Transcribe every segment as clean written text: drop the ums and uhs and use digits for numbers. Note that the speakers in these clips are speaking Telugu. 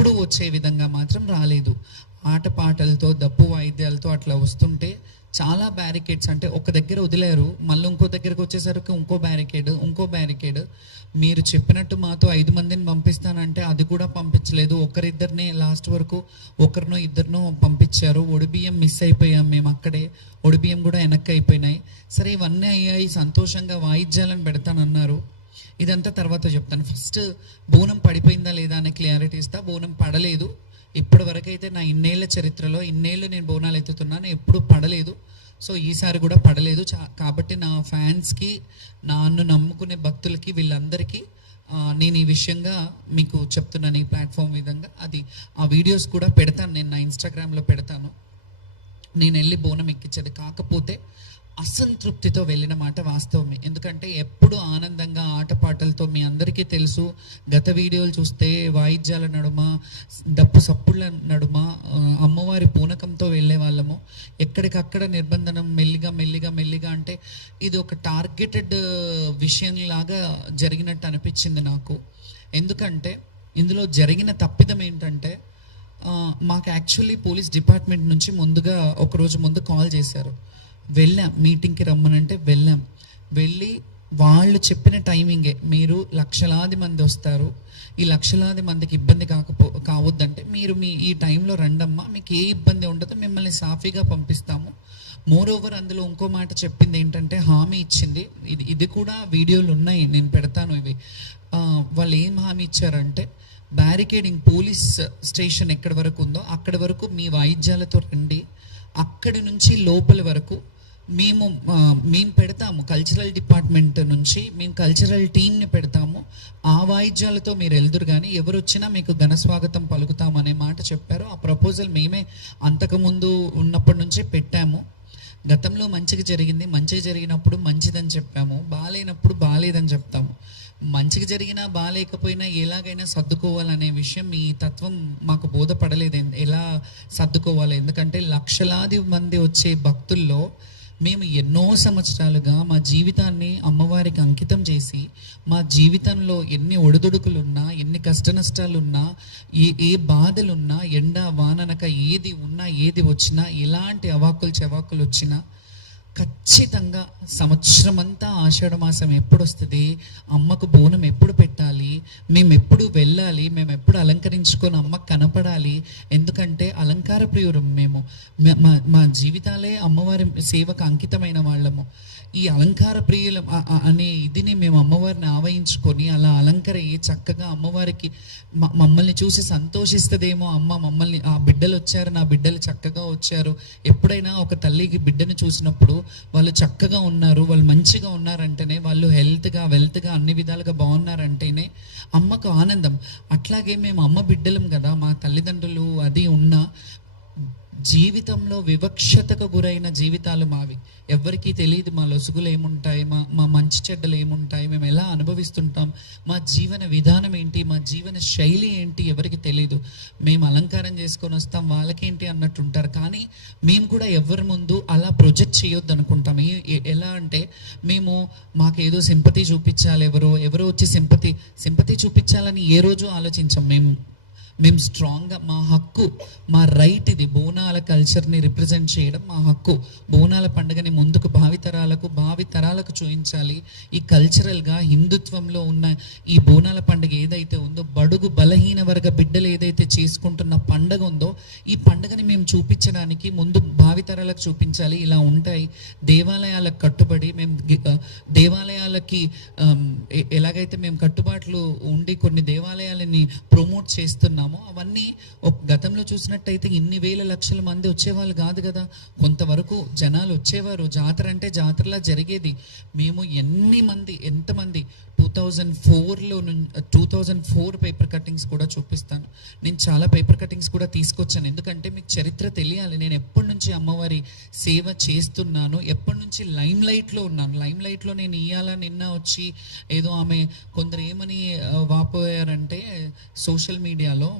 ఎప్పుడు వచ్చే విధంగా మాత్రం రాలేదు. ఆటపాటలతో డప్పు వాయిద్యాలతో అట్లా వస్తుంటే చాలా బ్యారికేడ్స్, అంటే ఒక దగ్గర వదిలేరు, మళ్ళీ ఇంకో దగ్గరకు వచ్చేసరికి ఇంకో బ్యారికేడ్. మీరు చెప్పినట్టు మాతో 5 మందిని పంపిస్తానంటే అది కూడా పంపించలేదు. ఒకరిద్దరిని లాస్ట్ వరకు ఒకరినో ఇద్దరినో పంపించారు. ఒడిబియ్యం మిస్ అయిపోయాం మేము అక్కడే, ఒడిబియ్యం కూడా వెనక్కి అయిపోయినాయి. సరే ఇవన్నీ అయ్యాయి, సంతోషంగా వాయిద్యాలను పెడతానన్నారు. ఇదంతా తర్వాత చెప్తాను. ఫస్ట్ బోనం పడిపోయిందా లేదా అనే క్లారిటీ ఇస్తా. బోనం పడలేదు. ఇప్పటి వరకు అయితే నా ఇన్నేళ్ల చరిత్రలో, ఇన్నేళ్ళు నేను బోనాలు ఎత్తుతున్నాను, ఎప్పుడు పడలేదు. సో ఈసారి కూడా పడలేదు. కాబట్టి నా ఫ్యాన్స్కి, నన్ను నమ్ముకునే భక్తులకి, వీళ్ళందరికీ నేను ఈ విషయంగా మీకు చెప్తున్నాను. ఈ ప్లాట్ఫామ్ విధంగా ఆ వీడియోస్ కూడా పెడతాను, నేను నా ఇన్స్టాగ్రామ్లో పెడతాను. నేను వెళ్ళి బోనం ఎక్కించేది, కాకపోతే అసంతృప్తితో వెళ్ళిన మాట వాస్తవమే. ఎందుకంటే ఎప్పుడు ఆనందంగా ఆటపాటలతో, మీ అందరికీ తెలుసు, గత వీడియోలు చూస్తే వాయిద్యాల నడుమ, డప్పు సప్పుళ్ళ నడుమ అమ్మవారి పూనకంతో వెళ్ళే వాళ్ళము. ఎక్కడికక్కడ నిర్బంధనం మెల్లిగా అంటే ఇది ఒక టార్గెటెడ్ విషయంలాగా జరిగినట్టు అనిపించింది నాకు. ఎందుకంటే ఇందులో జరిగిన తప్పిదం ఏంటంటే, మాకు యాక్చువల్లీ పోలీస్ డిపార్ట్మెంట్ నుంచి ముందుగా ఒకరోజు ముందు కాల్ చేశారు. వెళ్ళాం, మీటింగ్కి రమ్మనంటే వెళ్ళి వాళ్ళు చెప్పిన టైమింగే, మీరు లక్షలాది మంది వస్తారు, ఈ లక్షలాది మందికి ఇబ్బంది కావద్దంటే మీరు ఈ టైంలో రండమ్మా, మీకు ఏ ఇబ్బంది ఉండదు, మిమ్మల్ని సాఫీగా పంపిస్తాము. మోరోవర్ అందులో ఇంకో మాట చెప్పింది ఏంటంటే, హామీ ఇచ్చింది, ఇది కూడా వీడియోలు ఉన్నాయి, నేను పెడతాను ఇవి. వాళ్ళు ఏం హామీ ఇచ్చారంటే, బ్యారికేడింగ్ పోలీస్ స్టేషన్ ఎక్కడి వరకు ఉందో అక్కడి వరకు మీ వాయిద్యాలతో రండి, అక్కడి నుంచి లోపల వరకు మేము పెడతాము. కల్చరల్ డిపార్ట్మెంట్ నుంచి మేము కల్చరల్ టీమ్ని పెడతాము, ఆ వాయిద్యాలతో మీరు వెళ్దురు, కానీ ఎవరు వచ్చినా మీకు ఘన స్వాగతం పలుకుతాము అనే మాట చెప్పారు. ఆ ప్రపోజల్ మేమే అంతకుముందు ఉన్నప్పటి నుంచే పెట్టాము. గతంలో మంచిగా జరిగినప్పుడు మంచిదని చెప్పాము, బాగాలేనప్పుడు బాగాలేదని చెప్తాము. మంచిగా జరిగినా బాగాలేకపోయినా ఎలాగైనా సర్దుకోవాలనే విషయం మీ తత్వం మాకు బోధపడలేదు, ఎలా సర్దుకోవాలి. ఎందుకంటే లక్షలాది మంది వచ్చే భక్తుల్లో మేము ఎన్నో సంవత్సరాలుగా మా జీవితాన్ని అమ్మవారికి అంకితం చేసి, మా జీవితంలో ఎన్ని ఒడిదుడుకులున్నా, ఎన్ని కష్ట నష్టాలున్నా, ఏ బాధలున్నా, ఎండ వాననక ఏది ఉన్నా, ఏది వచ్చినా, ఎలాంటి అవాకులు చెవాకులు వచ్చినా ఖచ్చితంగా సంవత్సరం అంతా ఆషాఢ మాసం ఎప్పుడు వస్తుంది, అమ్మకు బోనం ఎప్పుడు పెట్టాలి, మేము ఎప్పుడు వెళ్ళాలి, మేము ఎప్పుడు అలంకరించుకొని అమ్మకు కనపడాలి. ఎందుకంటే అలంకార ప్రియురం మేము, మా జీవితాలే అమ్మవారి సేవకు అంకితమైన వాళ్ళము. ఈ అలంకార ప్రియులం అనే ఇదిని మేము అమ్మవారిని ఆవహించుకొని అలా అలంకరయ్యి చక్కగా అమ్మవారికి మమ్మల్ని చూసి సంతోషిస్తుందేమో, అమ్మ మమ్మల్ని, ఆ బిడ్డలు వచ్చారు, నా బిడ్డలు చక్కగా వచ్చారు. ఎప్పుడైనా ఒక తల్లికి బిడ్డను చూసినప్పుడు వాళ్ళు చక్కగా ఉన్నారు, వాళ్ళు మంచిగా ఉన్నారంటేనే, వాళ్ళు హెల్త్గా వెల్త్గా అన్ని విధాలుగా బాగున్నారంటేనే అమ్మకు ఆనందం. అట్లాగే మేము అమ్మ బిడ్డలం కదా, మా తల్లిదండ్రులు అది ఉన్నా జీవితంలో వివక్షతకు గురైన జీవితాలు మావి. ఎవరికీ తెలియదు మా లొసుగులు ఏముంటాయి, మా మంచి చెడ్డలు ఏముంటాయి, మేము ఎలా అనుభవిస్తుంటాం, మా జీవన విధానం ఏంటి, మా జీవన శైలి ఏంటి ఎవరికి తెలియదు. మేము అలంకారం చేసుకొని వస్తాం, వాళ్ళకేంటి అన్నట్టు ఉంటారు. కానీ మేము కూడా ఎవరి ముందు అలా ప్రొజెక్ట్ చేయొద్దు అనుకుంటాం. ఎలా అంటే, మాకేదో సింపతి చూపించాలి, ఎవరో వచ్చి సింపతి చూపించాలని ఏ రోజు ఆలోచించాం. మేము స్ట్రాంగ్గా, మా హక్కు, మా రైట్ ఇది, బోనాల కల్చర్ని రిప్రజెంట్ చేయడం మా హక్కు. బోనాల పండుగని ముందుకు భావితరాలకు చూపించాలి. ఈ కల్చరల్గా హిందుత్వంలో ఉన్న ఈ బోనాల పండుగ ఏదైతే ఉందో, బడుగు బలహీన వర్గ బిడ్డలు ఏదైతే చేసుకుంటున్న పండుగ ఉందో, ఈ పండుగని మేము చూపించడానికి ముందు భావితరాలకు చూపించాలి. ఇలా ఉంటాయి దేవాలయాలకు కట్టుబడి, మేము దేవాలయాలకి ఎలాగైతే మేము కట్టుబాట్లు ఉండి కొన్ని దేవాలయాలని ప్రమోట్ చేస్తున్నాము, అవన్నీ గతంలో చూసినట్టయితే ఇన్ని వేల లక్షల మంది వచ్చేవాళ్ళు కాదు కదా. కొంతవరకు జనాలు వచ్చేవారు, జాతర అంటే జాతరలా జరిగేది. మేము ఎంతమంది 2004 పేపర్ కటింగ్స్ కూడా చూపిస్తాను. నేను చాలా పేపర్ కటింగ్స్ కూడా తీసుకొచ్చాను, ఎందుకంటే మీకు చరిత్ర తెలియాలి. నేను ఎప్పటి నుంచి అమ్మవారి సేవ చేస్తున్నాను, ఎప్పటి నుంచి లైమ్ లైట్లో ఉన్నాను. లైమ్ లైట్లో నేను నిన్న వచ్చి ఏదో కొందరు ఏమని వాపోయారంటే సోషల్ మీడియాలో,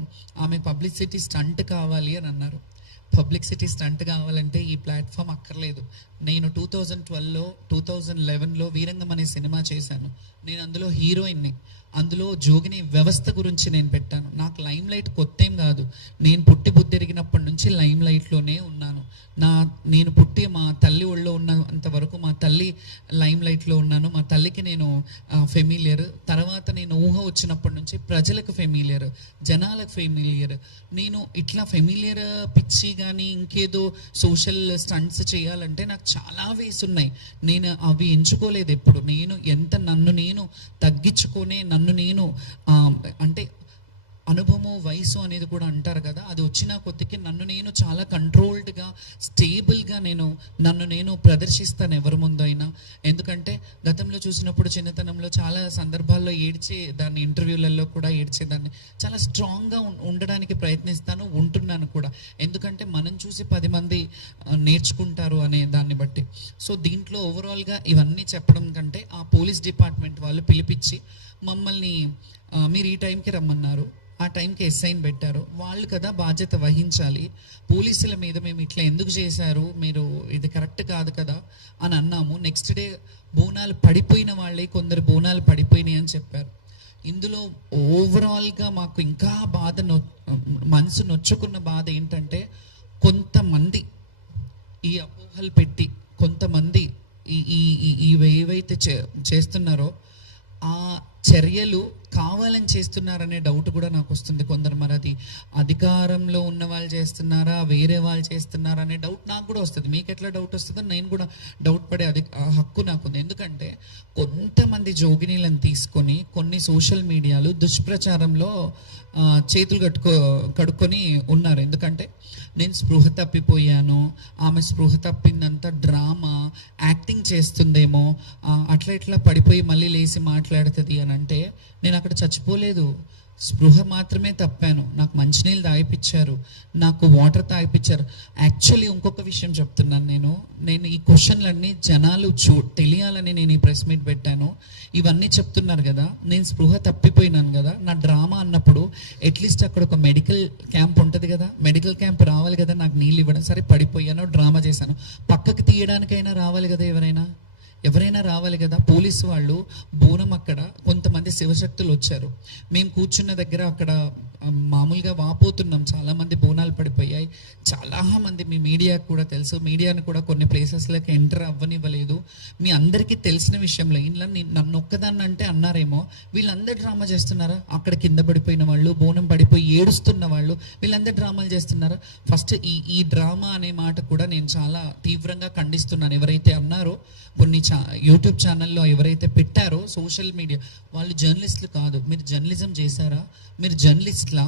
ఆమె పబ్లిసిటీ స్టంట్ కావాలి అని అన్నారు. పబ్లిసిటీ స్టంట్ కావాలంటే ఈ ప్లాట్ఫామ్ అక్కర్లేదు. నేను 2012లో 2011లో వీరంగం అనే సినిమా చేశాను. నేను అందులో హీరోయిన్ని. అందులో జోగిని వ్యవస్థ గురించి నేను పెట్టాను. నాకు లైమ్ లైట్ కొత్త ఏం కాదు. నేను పుట్టి బుద్ధిరిగినప్పటి నుంచి లైమ్ లైట్లోనే ఉన్నాను. నేను పుట్టి మా తల్లి ఒళ్ళో ఉన్నంత వరకు మా తల్లి లైమ్ లైట్లో ఉన్నాను. మా తల్లికి నేను ఫెమిలియర్. తర్వాత నేను ఊహ వచ్చినప్పటి నుంచి ప్రజలకు ఫెమిలియర్, జనాలకు ఫెమిలియర్. నేను ఇట్లా ఫెమిలియర్ పిచ్చి కానీ ఇంకేదో సోషల్ స్టంట్స్ చేయాలంటే నాకు చాలా వేస్ ఉన్నాయి. నేను అవి ఎంచుకోలేదు ఎప్పుడు. నన్ను నేను తగ్గించుకొని నన్ను నేను అంటే అనుభవము వయసు అనేది కూడా అంటారు కదా, అది వచ్చిన కొద్దికి నన్ను నేను చాలా కంట్రోల్డ్గా స్టేబుల్గా నన్ను నేను ప్రదర్శిస్తాను ఎవరి ముందు అయినా. ఎందుకంటే గతంలో చూసినప్పుడు చిన్నతనంలో చాలా సందర్భాల్లో ఏడ్చేదాన్ని, ఇంటర్వ్యూలలో కూడా ఏడ్చేదాన్ని. చాలా స్ట్రాంగ్గా ఉండడానికి ప్రయత్నిస్తాను, ఉంటున్నాను కూడా. ఎందుకంటే మనం చూసి 10 మంది నేర్చుకుంటారు అనే దాన్ని బట్టి. సో దీంట్లో ఓవరాల్గా ఇవన్నీ చెప్పడం కంటే ఆ పోలీస్ డిపార్ట్మెంట్ వాళ్ళు పిలిపించి మమ్మల్ని మీరు ఈ టైంకి రమ్మన్నారు, ఆ టైంకి ఎస్ఐని పెట్టారు, వాళ్ళు కదా బాధ్యత వహించాలి. పోలీసుల మీద మేము ఇట్లా ఎందుకు చేశారు, మీరు ఇది కరెక్ట్ కాదు కదా అని అన్నాము. నెక్స్ట్ డే బోనాలు పడిపోయిన వాళ్ళే కొందరు బోనాలు పడిపోయినాయి అని చెప్పారు. ఇందులో ఓవరాల్గా మాకు ఇంకా మనసు నొచ్చుకున్న బాధ ఏంటంటే, కొంతమంది ఈ అపోహలు పెట్టి కొంతమంది ఏవైతే చేస్తున్నారో ఆ చర్యలు కావాలని చేస్తున్నారనే డౌట్ కూడా నాకు వస్తుంది. కొందరు మరి అది అధికారంలో ఉన్న వాళ్ళు చేస్తున్నారా, వేరే వాళ్ళు చేస్తున్నారా అనే డౌట్ నాకు కూడా వస్తుంది. మీకు ఎట్లా డౌట్ వస్తుందో నేను కూడా డౌట్ పడే హక్కు నాకుంది. ఎందుకంటే కొంతమంది జోగినీలను తీసుకొని కొన్ని సోషల్ మీడియాలు దుష్ప్రచారంలో చేతులు కడుక్కొని ఉన్నారు. ఎందుకంటే నేను స్పృహ తప్పిపోయాను, ఆమె స్పృహ తప్పిందంతా డ్రామా, యాక్టింగ్ చేస్తుందేమో, అట్లా ఇట్లా పడిపోయి మళ్ళీ లేచి మాట్లాడుతుంది అని అంటే, నేను అక్కడ చచ్చిపోలేదు, స్పృహ మాత్రమే తప్పాను. నాకు మంచినీళ్ళు తాగిపించారు, నాకు వాటర్ తాగిపించారు. యాక్చువల్లీ ఇంకొక విషయం చెప్తున్నాను. నేను ఈ క్వశ్చన్లన్నీ జనాలు తెలియాలని నేను ఈ ప్రెస్ మీట్ పెట్టాను. ఇవన్నీ చెప్తున్నారు కదా, నేను స్పృహ తప్పిపోయినాను కదా, నా డ్రామా అన్నప్పుడు అట్లీస్ట్ అక్కడ ఒక మెడికల్ క్యాంప్ ఉంటుంది కదా, మెడికల్ క్యాంప్ రావాలి కదా నాకు నీళ్ళు ఇవ్వడం. సరే పడిపోయాను, డ్రామా చేశాను, పక్కకి తీయడానికైనా రావాలి కదా, ఎవరైనా రావాలి కదా. పోలీసు వాళ్ళు బోనం అక్కడ కొంతమంది శివశక్తులు వచ్చారు. మేము కూర్చున్న దగ్గర అక్కడ మామూలుగా వాపోతున్నాం, చాలామంది బోనాలు పడిపోయాయి. చాలామంది మీ మీడియాకు కూడా తెలుసు, మీడియాను కూడా కొన్ని ప్లేసెస్లోకి ఎంటర్ అవ్వనివ్వలేదు. మీ అందరికీ తెలిసిన విషయంలో ఇంట్లో నన్ను ఒక్కదాన్ని అంటే అన్నారేమో, వీళ్ళందరూ డ్రామా చేస్తున్నారా, అక్కడ కింద పడిపోయిన వాళ్ళు, బోనం పడిపోయి ఏడుస్తున్న వాళ్ళు, వీళ్ళందరూ డ్రామాలు చేస్తున్నారా. ఫస్ట్ ఈ డ్రామా అనే మాట కూడా నేను చాలా తీవ్రంగా ఖండిస్తున్నాను. ఎవరైతే అన్నారో, కొన్ని యూట్యూబ్ ఛానల్లో ఎవరైతే పెట్టారో సోషల్ మీడియా వాళ్ళు జర్నలిస్టులు కాదు. మీరు జర్నలిజం చేశారా, మీరు జర్నలిస్ట్లా?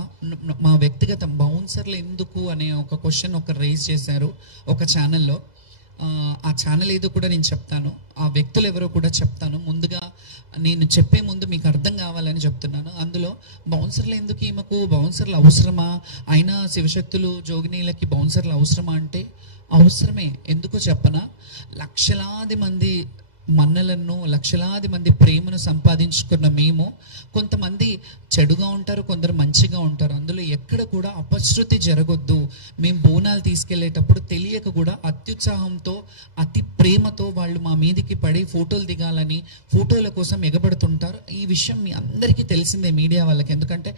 మా వ్యక్తిగతం బౌన్సర్లు ఎందుకు అనే ఒక క్వశ్చన్ రేజ్ చేశారు ఒక ఛానల్లో. ఆ ఛానల్ ఏదో కూడా నేను చెప్తాను, ఆ వ్యక్తులు ఎవరో కూడా చెప్తాను. ముందుగా నేను చెప్పే ముందు మీకు అర్థం కావాలని చెప్తున్నాను. అందులో బౌన్సర్లు ఎందుకు, ఈమెకు బౌన్సర్లు అవసరమా, అయినా శివశక్తులు జోగినీలకి బౌన్సర్లు అవసరమా అంటే అవసరమే. ఎందుకో చెప్పనా, లక్షలాది మంది మన్నలను, లక్షలాది మంది ప్రేమను సంపాదించుకున్న మేము, కొంతమంది చెడుగా ఉంటారు, కొందరు మంచిగా ఉంటారు. అందులో ఎక్కడ కూడా అపశృతి జరగొద్దు. మేము బోనాలు తీసుకెళ్లేటప్పుడు తెలియక కూడా అత్యుత్సాహంతో, అతి ప్రేమతో వాళ్ళు మా మీదికి పడి ఫోటోలు దిగాలని, ఫోటోల కోసం ఎగబడుతుంటారు. ఈ విషయం మీ అందరికీ తెలిసిందే, మీడియా వాళ్ళకి. ఎందుకంటే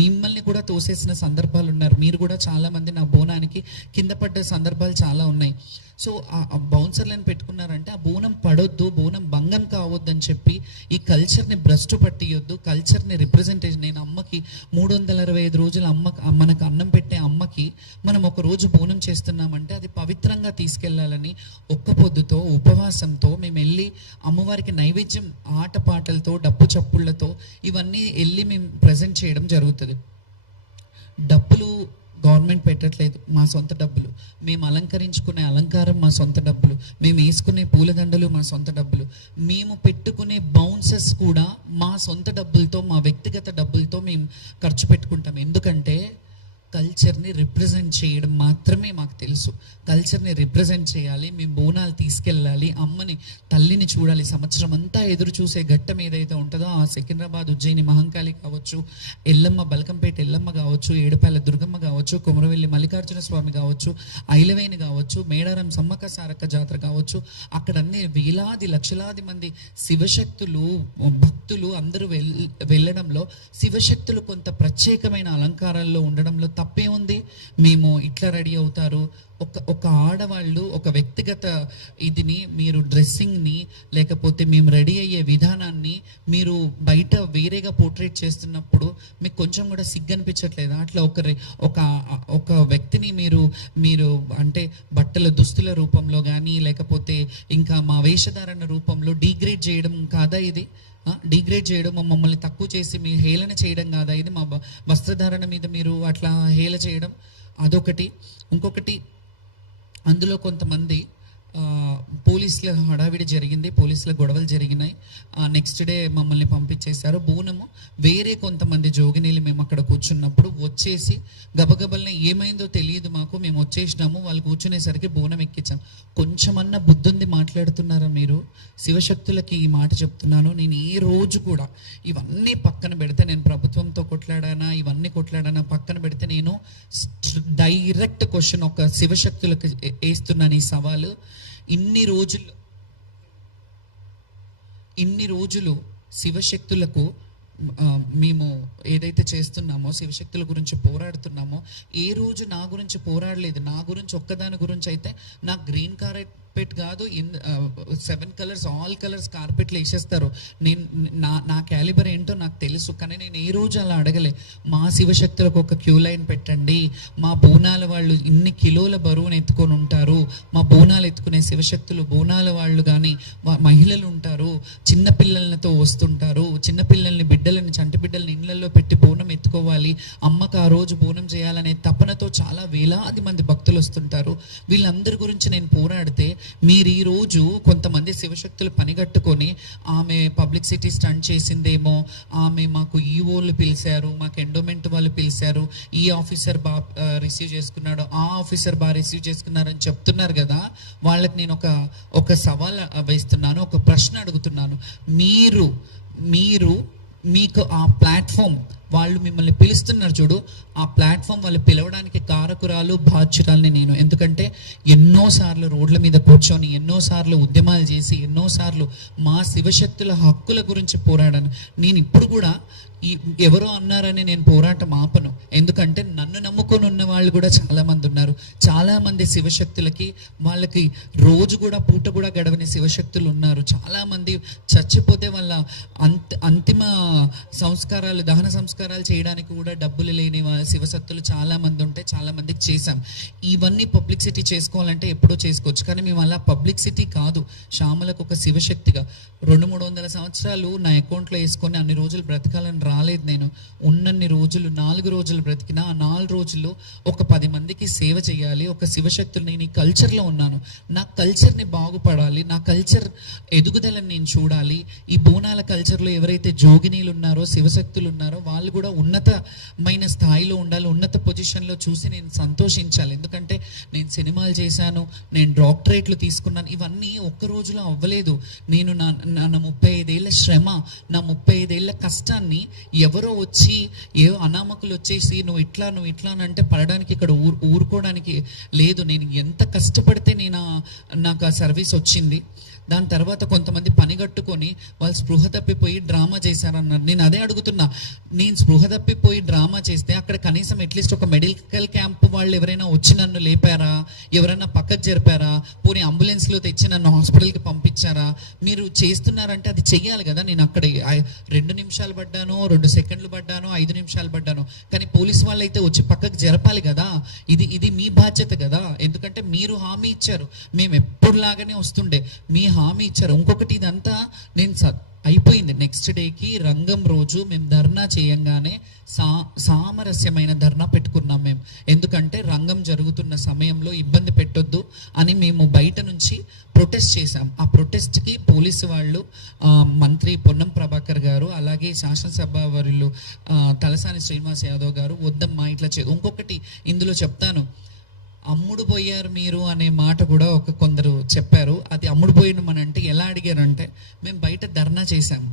మిమ్మల్ని కూడా తోసేసిన సందర్భాలు ఉన్నారు. మీరు కూడా చాలామంది నా బోనానికి కింద పడ్డ సందర్భాలు చాలా ఉన్నాయి. సో ఆ బౌన్సర్లను పెట్టుకున్నారంటే ఆ బోనం పడొద్దు, బోనం భంగం కావద్దని చెప్పి ఈ కల్చర్ని భ్రష్టు పట్టియొద్దు, కల్చర్ని రిప్రజెంటేషన్. నేను అమ్మకి 365 రోజులు మనకు అన్నం పెట్టే అమ్మకి మనం ఒక రోజు బోనం చేస్తున్నామంటే అది పవిత్రంగా తీసుకెళ్లాలని ఒక్క పొద్దుతో, ఉపవాసంతో మేము వెళ్ళి అమ్మవారికి నైవేద్యం ఆటపాటలతో, డప్పు చప్పుళ్లతో ఇవన్నీ వెళ్ళి మేము ప్రజెంట్ చేయడం జరుగుతుంది. డబ్బులు గవర్నమెంట్ పెట్టట్లేదు, మా సొంత డబ్బులు. మేము అలంకరించుకునే అలంకారం మా సొంత డబ్బులు, మేము వేసుకునే పూలదండలు మా సొంత డబ్బులు, మేము పెట్టుకునే బౌన్సెస్ కూడా మా సొంత డబ్బులతో, మా వ్యక్తిగత డబ్బులతో మేము ఖర్చు పెట్టుకుంటాం. ఎందుకంటే కల్చర్ని రిప్రజెంట్ చేయడం మాత్రమే మాకు తెలుసు. కల్చర్ని రిప్రజెంట్ చేయాలి, మేము బోనాలు తీసుకెళ్ళాలి, అమ్మని, తల్లిని చూడాలి. సంవత్సరం అంతా ఎదురు చూసే ఘట్టం ఏదైతే ఉంటుందో, ఆ సికింద్రాబాద్, ఉజ్జయిని మహంకాళి కావచ్చు, ఎల్లమ్మ, బల్కంపేట ఎల్లమ్మ కావచ్చు, కావచ్చు, ఏడుపాయల దుర్గమ్మ కావచ్చు, కొమరవెల్లి మల్లికార్జున స్వామి కావచ్చు, ఐలవేణి కావచ్చు, మేడారం సమ్మక్క సారక్క జాతర కావచ్చు, అక్కడ అన్ని వేలాది లక్షలాది మంది శివశక్తులు భక్తులు అందరూ వెళ్ళడంలో శివశక్తులు కొంత ప్రత్యేకమైన అలంకారాల్లో ఉండడంలో తప్పే ఉంది. మేము ఇట్లా రెడీ అవుతారు, ఒక ఆడవాళ్ళు ఒక వ్యక్తిగత ఇదిని మీరు డ్రెస్సింగ్ని లేకపోతే మేము రెడీ అయ్యే విధానాన్ని మీరు బయట వేరేగా పోర్ట్రేట్ చేస్తున్నప్పుడు మీకు కొంచెం కూడా సిగ్గు అనిపించట్లేదా? అట్లా ఒక వ్యక్తిని మీరు అంటే బట్టల దుస్తుల రూపంలో కానీ లేకపోతే ఇంకా మా వేషధారణ రూపంలో డీగ్రేడ్ చేయడం కాదా ఇది? డిగ్రేడ్ చేయడం, మమ్మల్ని తక్కువ చేసి మీ హేళన చేయడం కాదా ఇది? మా వస్త్రధారణ మీద మీరు అట్లా హేళ చేయడం అదొకటి. ఇంకొకటి, అందులో కొంతమంది పోలీసుల హడావిడి జరిగింది, పోలీసుల గొడవలు జరిగినాయి. నెక్స్ట్ డే మమ్మల్ని పంపించేశారు. బోనము వేరే కొంతమంది జోగినీళ్ళు మేము అక్కడ కూర్చున్నప్పుడు వచ్చేసి గబగబల్ని ఏమైందో తెలియదు మాకు, మేము వచ్చేసినాము, వాళ్ళు కూర్చునేసరికి బోనం ఎక్కించాం. కొంచెమన్నా బుద్ధుంది మాట్లాడుతున్నారా మీరు? శివశక్తులకి ఈ మాట చెప్తున్నాను. నేను ఏ రోజు కూడా ఇవన్నీ పక్కన పెడితే, నేను ప్రభుత్వంతో కొట్లాడానా ఇవన్నీ కొట్లాడానా పక్కన పెడితే, నేను డైరెక్ట్ క్వశ్చన్ ఒక శివశక్తులకు వేస్తున్నాను ఈ సవాలు. ఇన్ని రోజులు శివశక్తులకు మేము ఏదైతే చేస్తున్నామో, శివశక్తుల గురించి పోరాడుతున్నామో, ఏ రోజు నా గురించి పోరాడలేదు. నా గురించి ఒక్కదాని గురించి అయితే నాకు గ్రీన్ కార్పెట్ కాదు, 7 కలర్స్ ఆల్ కలర్స్ కార్పెట్లు వేసేస్తారు. నేను నా క్యాలిబర్ ఏంటో నాకు తెలుసు, కానీ నేను ఏ రోజు అలా అడగలే. మా శివశక్తులకు ఒక క్యూ లైన్ పెట్టండి, మా బోనాల వాళ్ళు ఇన్ని కిలోల బరువును ఎత్తుకొని ఉంటారు, మా బోనాలు ఎత్తుకునే శివశక్తులు బోనాల వాళ్ళు కానీ మహిళలు ఉంటారు, చిన్నపిల్లలతో వస్తుంటారు, చిన్నపిల్లల్ని బిడ్డలని చంటి బిడ్డలని ఇళ్లలో పెట్టి బోనం ఎత్తుకోవాలి, అమ్మకు ఆ రోజు బోనం చేయాలనే తపనతో చాలా వేలాది మంది భక్తులు వస్తుంటారు. వీళ్ళందరి గురించి నేను పోరాడితే మీరు ఈరోజు కొంతమంది శివశక్తులు పనిగట్టుకొని ఆమె పబ్లిసిటీ స్టంట్ చేసిందేమో, ఆమె మాకు ఈఓలు పిలిచారు, మాకు ఎండోమెంట్ వాళ్ళు పిలిచారు, ఈ ఆఫీసర్ రిసీవ్ చేసుకున్నాడు, ఆ ఆఫీసర్ రిసీవ్ చేసుకున్నారని చెప్తున్నారు కదా. వాళ్ళకి నేను ఒక సవాల్ వేస్తున్నాను, ఒక ప్రశ్న అడుగుతున్నాను. మీకు ఆ ప్లాట్ఫామ్ వాళ్ళు మిమ్మల్ని పిలుస్తున్నారు చూడు, ఆ ప్లాట్ఫామ్ వాళ్ళు పిలవడానికి కారకురాలు బాధ్యురాలని నేను. ఎందుకంటే ఎన్నోసార్లు రోడ్ల మీద కూర్చొని, ఎన్నోసార్లు ఉద్యమాలు చేసి, ఎన్నోసార్లు మా శివశక్తుల హక్కుల గురించి పోరాడాను. నేను ఇప్పుడు కూడా ఎవరో అన్నారని నేను పోరాటం ఆపను. ఎందుకంటే నన్ను నమ్ముకొని ఉన్న వాళ్ళు కూడా చాలామంది ఉన్నారు. చాలామంది శివశక్తులకి వాళ్ళకి రోజు కూడా పూట కూడా గడవని శివశక్తులు ఉన్నారు. చాలామంది చచ్చిపోతే వాళ్ళ అంతిమ సంస్కారాలు, దహన సంస్కారాలు చేయడానికి కూడా డబ్బులు లేని శివశక్తులు చాలామంది ఉంటే చాలామందికి చేశాం. ఇవన్నీ పబ్లిసిటీ చేసుకోవాలంటే ఎప్పుడో చేసుకోవచ్చు, కానీ మేము అలా పబ్లిసిటీ కాదు. శ్యామలకు ఒక శివశక్తిగా 200-300 సంవత్సరాలు నా అకౌంట్లో వేసుకొని అన్ని రోజులు బ్రతకాలని రాలేదు. నేను ఉన్నన్ని రోజులు 4 రోజులు బ్రతికినా, ఆ 4 రోజుల్లో ఒక 10 మందికి సేవ చేయాలి. ఒక శివశక్తులు, నేను ఈ కల్చర్లో ఉన్నాను, నా కల్చర్ని బాగుపడాలి, నా కల్చర్ ఎదుగుదలని నేను చూడాలి. ఈ బోనాల కల్చర్లో ఎవరైతే జోగినీలు ఉన్నారో, శివశక్తులు ఉన్నారో వాళ్ళు కూడా ఉన్నతమైన స్థాయిలో ఉండాలి, ఉన్నత పొజిషన్లో చూసి నేను సంతోషించాలి. ఎందుకంటే నేను సినిమాలు చేశాను, నేను డాక్టరేట్లు తీసుకున్నాను, ఇవన్నీ ఒక్క రోజులో అవ్వలేదు. నేను నా 35 ఏళ్ళ శ్రమ, నా 35 ఏళ్ళ కష్టాన్ని ఎవరో వచ్చి అనామకులు వచ్చేసి నువ్వు ఇట్లా అని అంటే పడడానికి ఇక్కడ ఊరుకోవడానికి లేదు. నేను ఎంత కష్టపడితే నాకు ఆ సర్వీస్ వచ్చింది. దాని తర్వాత కొంతమంది పనిగట్టుకొని వాళ్ళు స్పృహ తప్పిపోయి డ్రామా చేశారన్నారు. నేను అదే అడుగుతున్నా, నేను స్పృహ తప్పిపోయి డ్రామా చేస్తే అక్కడ కనీసం అట్లీస్ట్ ఒక మెడికల్ క్యాంప్ వాళ్ళు ఎవరైనా వచ్చి నన్ను లేపారా, ఎవరైనా పక్కకు జరిపారా, పోనీ అంబులెన్స్లో తెచ్చి నన్ను హాస్పిటల్కి పంపించారా? మీరు చేస్తున్నారంటే అది చెయ్యాలి కదా. నేను అక్కడ 2 నిమిషాలు పడ్డాను, 2 సెకండ్లు పడ్డాను, 5 నిమిషాలు పడ్డాను, కానీ పోలీసు వాళ్ళు అయితే వచ్చి పక్కకు జరపాలి కదా. ఇది మీ బాధ్యత కదా. ఎందుకంటే మీరు హామీ ఇచ్చారు, మేము ఎప్పుడులాగానే వస్తుండే, మీ హామీ ఇచ్చారు. ఇంకొకటి, ఇదంతా నేను అయిపోయింది. నెక్స్ట్ డేకి రంగం రోజు మేము ధర్నా చేయంగానే సామరస్యమైన ధర్నా పెట్టుకున్నాం మేము. ఎందుకంటే రంగం జరుగుతున్న సమయంలో ఇబ్బంది పెట్టొద్దు అని మేము బయట నుంచి ప్రొటెస్ట్ చేశాం. ఆ ప్రొటెస్ట్కి పోలీసు వాళ్ళు, మంత్రి పొన్నం ప్రభాకర్ గారు, అలాగే శాసనసభ వర్యులు తలసాని శ్రీనివాస్ యాదవ్ గారు, వద్దమ్మా ఇట్లా ఇంకొకటి ఇందులో చెప్తాను, అమ్ముడు పోయారు మీరు అనే మాట కూడా కొందరు చెప్పారు. అది అమ్ముడు పోయిన మన అంటే ఎలా అడిగారంటే, మేము బయట ధర్నా చేశాము,